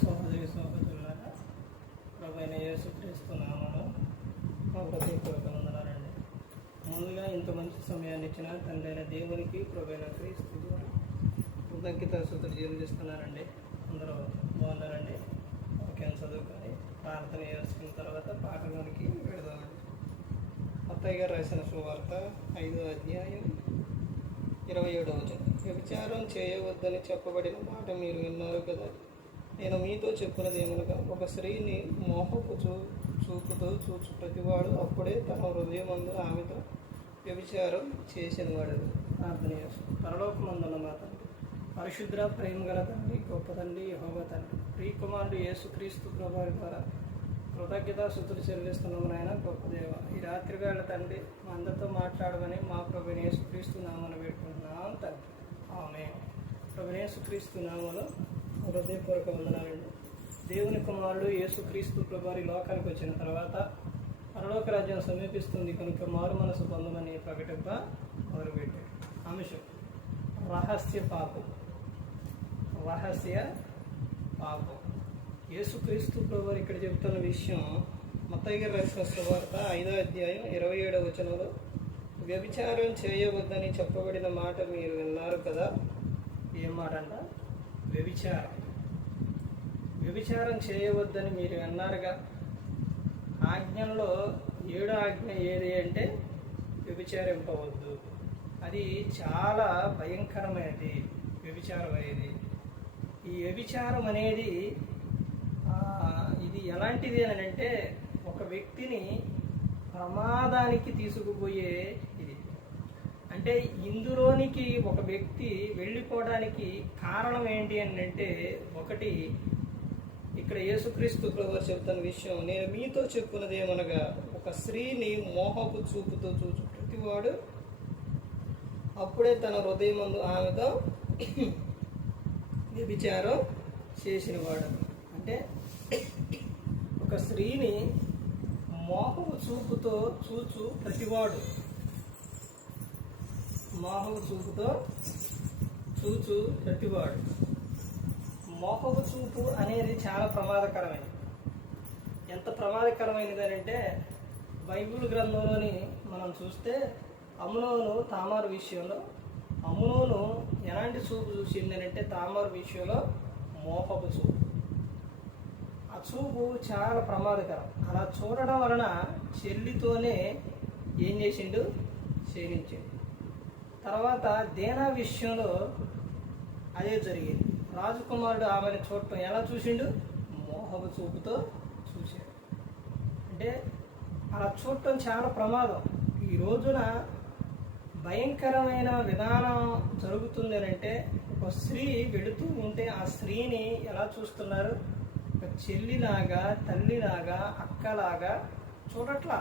సహోదరి సహోదరులారా ప్రభైన యేసుక్రీస్తు నామను మా ప్రతిపూర్వక వందనాలండి. ముందుగా ఇంత మంచి సమయాన్ని ఇచ్చిన తండ్రైన దేవునికి ప్రభుత్వ క్రీస్తు ద్వారా కృతజ్ఞత సుతులు చెల్లిస్తున్నానండి అందరూ బాగున్నారండి. ఓకే చదువుకొని ప్రార్థన చేసుకున్న తర్వాత పాఠంలోనికి వెళదామండి. అత్తయ్య గారు రాసిన సువార్త ఐదో అధ్యాయం ఇరవై ఏడవ వచనం. వ్యభిచారం చేయవద్దని చెప్పబడిన మాట మీరు విన్నారు కదా. నేను మీతో చెప్పినది ఏమనగా ఒక స్త్రీని మోహపు చూ చూపుతో చూచు ప్రతివాడు అప్పుడే తన హృదయమందు ఆమెతో వ్యభిచారం చేసిన వాడు ప్రార్థన చేస్తాం. పరలోకమందున్న మా తండ్రి పరిశుద్ర ప్రేమ గల తండ్రి గొప్ప తండ్రి యెహోవా తండ్రి ప్రియకుమారుడు యేసుక్రీస్తు ప్రభావి ద్వారా కృతజ్ఞత శుద్ధులు చెల్లిస్తున్నాము నాయన గొప్ప దేవ. ఈ రాత్రి వేళ తండ్రి మా అందరితో మాట్లాడమని మా ప్రభుని యేసుక్రీస్తు నామను పెట్టుకుంటున్నాం తండ్రి. ఆమె ప్రభుని యేసుక్రీస్తు నామను హృదయపూర్వక వందనాలండి. దేవుని కుమారుడు యేసుక్రీస్తు ప్రభారి లోకానికి వచ్చిన తర్వాత పరలోక రాజ్యం సమీపిస్తుంది కనుక మారు మనసు పొందమని ప్రకటింప మొదలుపెట్టాడు అంశం రహస్య పాపం. రహస్య పాపం. యేసుక్రీస్తు ప్రభు ఇక్కడ చెబుతున్న విషయం మత్తయ్య గారి రాసిన ఐదో అధ్యాయం ఇరవై ఏడవ వచనంలో వ్యభిచారం చేయవద్దని చెప్పబడిన మాట మీరు విన్నారు కదా? ఏం మాట అంట వ్యభిచారం. వ్యభిచారం చేయవద్దని మీరు విన్నారుగా ఆజ్ఞల్లో ఏడో ఆజ్ఞ ఏది అంటే వ్యభిచారింపవద్దు. అది చాలా భయంకరమైనది వ్యభిచారం అనేది. ఈ వ్యభిచారం అనేది ఇది ఎలాంటిది అని అంటే ఒక వ్యక్తిని ప్రమాదానికి తీసుకుపోయే అంటే ఇందులోనికి ఒక వ్యక్తి వెళ్ళిపోవడానికి కారణం ఏంటి అని అంటే ఒకటి ఇక్కడ యేసుక్రీస్తు ప్రభు చెబుతున్న విషయం నేను మీతో చెప్పున్నది ఏమనగా ఒక స్త్రీని మోహపు చూపుతో చూచు ప్రతివాడు అప్పుడే తన హృదయమందు ఆమెతో వ్యభిచారం చేసినవాడు. అంటే ఒక స్త్రీని మోహపు చూపుతో చూచు ప్రతివాడు. మోహపు చూపుతో చూచు గట్టివాడు. మోహపు చూపు అనేది చాలా ప్రమాదకరమైనది. ఎంత ప్రమాదకరమైనది అని అంటే బైబిల్ గ్రంథంలోని మనం చూస్తే అమ్మునోను తామారు విషయంలో అమ్మునోను ఎలాంటి చూపు చూసింది అంటే తామారు విషయంలో మోహపు చూపు. ఆ చూపు చాలా ప్రమాదకరం. అలా చూడడం వలన చెల్లితోనే ఏం చేసిండు? క్షీణించిండు. తర్వాత దేనా విషయంలో అదే జరిగింది. రాజకుమారుడు ఆమెను చూడటం ఎలా చూసిండు? మోహపు చూపుతో చూశాడు. అంటే అలా చూడటం చాలా ప్రమాదం. ఈ రోజున భయంకరమైన విధానం జరుగుతుంది అని అంటే ఒక స్త్రీ వెళుతూ ఉంటే ఆ స్త్రీని ఎలా చూస్తున్నారు? ఒక చెల్లిలాగా తల్లిలాగా అక్కలాగా చూడట్లా.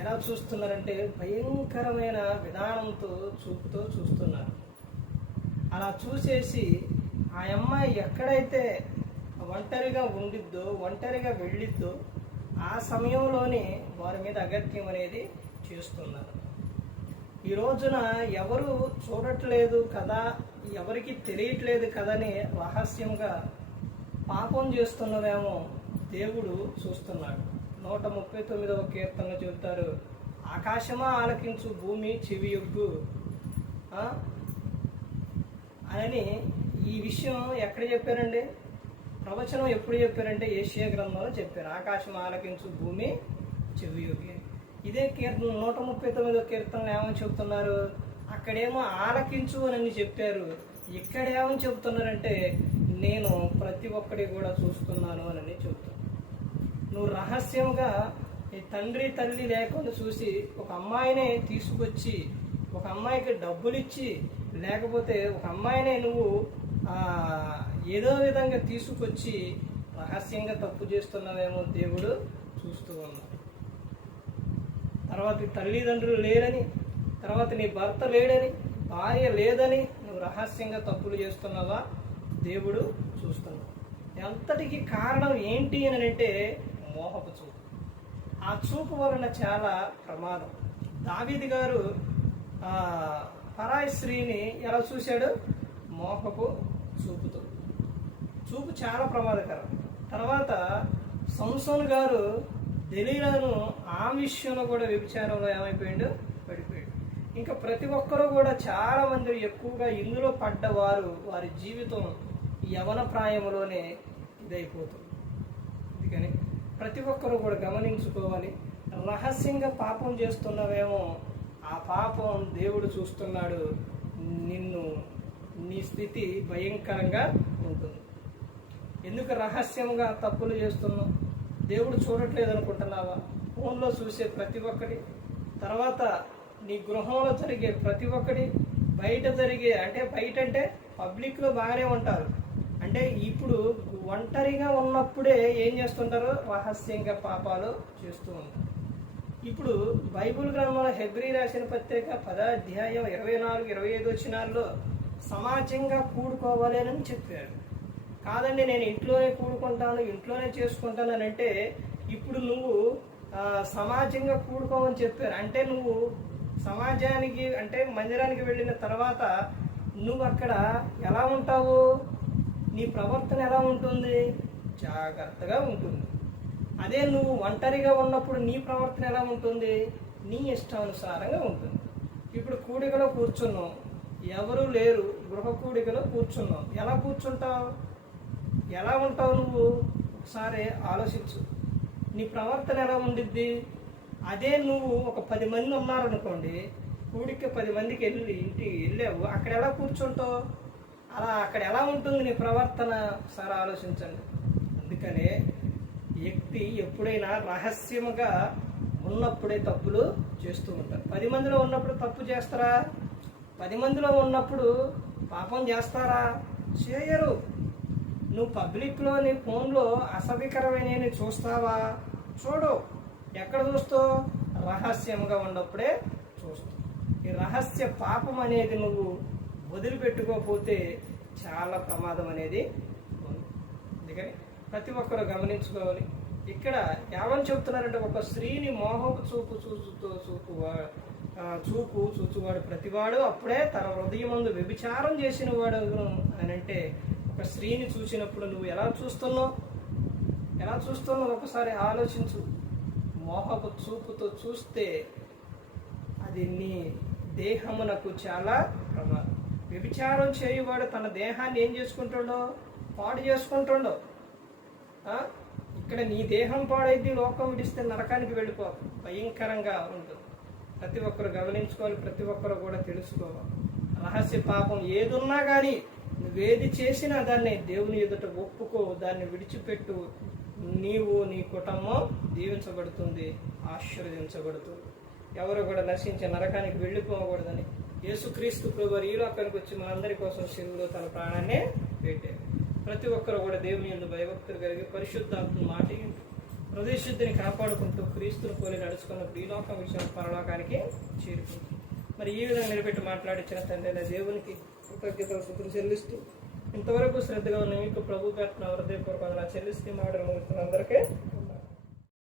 ఎలా చూస్తున్నారంటే భయంకరమైన విధానంతో చూపుతో చూస్తున్నారు. అలా చూసేసి ఆ అమ్మాయి ఎక్కడైతే ఒంటరిగా ఉండిద్దో ఒంటరిగా వెళ్ళిద్దో ఆ సమయంలోనే వారి మీద అగత్యం అనేది చేస్తున్నారు. ఈ రోజున ఎవరు చూడట్లేదు కదా ఎవరికి తెలియట్లేదు కదని రహస్యంగా పాపం చేస్తున్నదేమో దేవుడు చూస్తున్నాడు. నూట ముప్పై తొమ్మిదవ కీర్తనలో చెబుతారు. ఆకాశమా ఆలకించు భూమి చెవి యొగ్గు అని ఈ విషయం ఎక్కడ చెప్పారండి? ప్రవచనం ఎప్పుడు చెప్పారంటే ఏషియా గ్రంథంలో చెప్పారు. ఆకాశం ఆలకించు భూమి చెవి యొగ్గి ఇదే కీర్తన నూట ముప్పై తొమ్మిదో కీర్తనలు ఏమని చెబుతున్నారు? అక్కడేమో ఆలకించు అని చెప్పారు. ఇక్కడ ఏమని చెబుతున్నారంటే నేను ప్రతి ఒక్కడి కూడా చూస్తున్నాను అని చెబుతున్నాను నువ్వు రహస్యంగా ఈ తండ్రి తల్లి లేకుండా చూసి ఒక అమ్మాయినే తీసుకొచ్చి ఒక అమ్మాయికి డబ్బులు ఇచ్చి లేకపోతే ఒక అమ్మాయినే నువ్వు ఏదో విధంగా తీసుకొచ్చి రహస్యంగా తప్పు చేస్తున్నావేమో దేవుడు చూస్తూ ఉన్నాడు. తర్వాత తల్లిదండ్రులు లేరని తర్వాత నీ భర్త లేడని భార్య లేదని నువ్వు రహస్యంగా తప్పులు చేస్తున్నావా? దేవుడు చూస్తున్నావు ఎంతటికి కారణం ఏంటి అని అంటే మోహపు చూపు. ఆ చూపు వలన చాలా ప్రమాదం. దావీది గారు పరాయి స్త్రీని ఎలా చూశాడు? మోహపు చూపుతో. చూపు చాలా ప్రమాదకరం. తర్వాత సంసోన్ గారు దలీలను ఆ విషయంలో కూడా వ్యభిచారంలో ఏమైపోయాడు? పడిపోయాడు. ఇంకా ప్రతి ఒక్కరూ కూడా చాలా మంది ఎక్కువగా ఇందులో పడ్డవారు వారి జీవితం యవన ప్రాయంలోనే ఇదైపోతుంది ప్రతి ఒక్కరూ కూడా గమనించుకోవాలి. రహస్యంగా పాపం చేస్తున్నవేమో ఆ పాపం దేవుడు చూస్తున్నాడు నిన్ను నీ స్థితి భయంకరంగా ఉంటుంది. ఎందుకు రహస్యంగా తప్పులు చేస్తున్నావు? దేవుడు చూడట్లేదు అనుకుంటున్నావా ఫోన్లో చూసే ప్రతి ఒక్కటి తర్వాత నీ గృహంలో జరిగే ప్రతి ఒక్కటి బయట జరిగే అంటే బయట అంటే పబ్లిక్లో బాగానే ఉంటారు. అంటే ఇప్పుడు ఒంటరిగా ఉన్నప్పుడే ఏం చేస్తుంటారు? రహస్యంగా పాపాలు చేస్తూ ఉంటారు. ఇప్పుడు బైబిల్ గ్రంథంలో హెబ్రి రాసిన పత్రిక పదాధ్యాయం ఇరవై నాలుగు ఇరవై ఐదు వచ్చినాల్లో సమాజంగా కూడుకోవాలి అని చెప్పారు కాదండి నేను ఇంట్లోనే కూడుకుంటాను ఇంట్లోనే చేసుకుంటాను అని అంటే ఇప్పుడు నువ్వు సమాజంగా కూడుకోమని చెప్పారు. అంటే నువ్వు సమాజానికి అంటే మందిరానికి వెళ్ళిన తర్వాత నువ్వు అక్కడ ఎలా ఉంటావు? నీ ప్రవర్తన ఎలా ఉంటుంది? జాగ్రత్తగా ఉంటుంది. అదే నువ్వు ఒంటరిగా ఉన్నప్పుడు నీ ప్రవర్తన ఎలా ఉంటుంది? నీ ఇష్టానుసారంగా ఉంటుంది. ఇప్పుడు కూడికలో కూర్చున్నావు ఎవరు లేరు. గృహ కూడికలో కూర్చున్నావు ఎలా కూర్చుంటావు? ఎలా ఉంటావు నువ్వు? ఒకసారి ఆలోచించు. నీ ప్రవర్తన ఎలా ఉండిద్ది? అదే నువ్వు ఒక పది మంది ఉన్నారనుకోండి కూడికి పది మందికి వెళ్ళి ఇంటికి వెళ్ళావు. అక్కడ ఎలా కూర్చుంటావు? అలా అక్కడ ఎలా ఉంటుంది నీ ప్రవర్తన సార్ ఆలోచించండి. అందుకనే వ్యక్తి ఎప్పుడైనా రహస్యముగా ఉన్నప్పుడే తప్పులు చేస్తూ ఉంటారు పది మందిలో ఉన్నప్పుడు తప్పు చేస్తారా? పది మందిలో ఉన్నప్పుడు పాపం చేస్తారా? చేయరు. నువ్వు పబ్లిక్లో నీ ఫోన్లో అసభ్యకరమైన చూస్తావా? చూడు ఎక్కడ చూస్తావు? రహస్యంగా ఉన్నప్పుడే చూస్తావు. ఈ రహస్య పాపం అనేది నువ్వు వదిలిపెట్టుకోకపోతే చాలా ప్రమాదం అనేది ఉంది. అందుకని ప్రతి ఒక్కరు గమనించుకోవాలి. ఇక్కడ ఏమని చెప్తున్నారంటే ఒక స్త్రీని మోహపు చూపు చూచుతో చూపు చూపు చూచువాడు ప్రతివాడు అప్పుడే తన హృదయం ముందు వ్యభిచారం చేసిన వాడు అని అంటే ఒక స్త్రీని చూసినప్పుడు నువ్వు ఎలా చూస్తున్నావు? ఎలా చూస్తున్నావు? ఒకసారి ఆలోచించు. మోహపు చూపుతో చూస్తే అది నీ దేహమునకు చాలా ప్రమాదం. వ్యభిచారం చేయువాడు తన దేహాన్ని ఏం చేసుకుంటుండో? పాడు చేసుకుంటుండో? ఇక్కడ నీ దేహం పాడైద్ది లోకం విడిస్తే నరకానికి వెళ్ళిపో. భయంకరంగా ఉంటుంది ప్రతి ఒక్కరు గమనించుకోవాలి ప్రతి ఒక్కరు కూడా తెలుసుకోవాలి. రహస్య పాపం ఏదున్నా కానీ నువ్వేది చేసినా దాన్ని దేవుని ఎదుట ఒప్పుకో. దాన్ని విడిచిపెట్టు. నీవు నీ కుటుంబం దీవించబడుతుంది ఆశీర్వదించబడుతుంది. ఎవరు కూడా నశించి నరకానికి వెళ్ళిపోకూడదని యేసుక్రీస్తు ప్రభు ఈ లోకానికి వచ్చి మనందరి కోసం శిలువలో తన ప్రాణాన్ని పెట్టారు. ప్రతి ఒక్కరు కూడా దేవుని ఎందు భయభక్తులు కలిగి పరిశుద్ధాత్మ మాట వింటూ హృదయశుద్ధిని కాపాడుకుంటూ క్రీస్తును పోలి నడుచుకున్నప్పుడు ఈ లోకం విషయం పరలోకానికి చేరుకుంటుంది. మరి ఈ విధంగా నిలబెట్టి మాట్లాడించిన తండ్రి అయిన దేవునికి కృతజ్ఞతలు శుద్ధులు చెల్లిస్తూ ఇంతవరకు శ్రద్ధగా ఉన్న మీకు ప్రభు పెట్టిన హృదయపూర్వకంగా చెల్లిస్తే మాటలు అందరికీ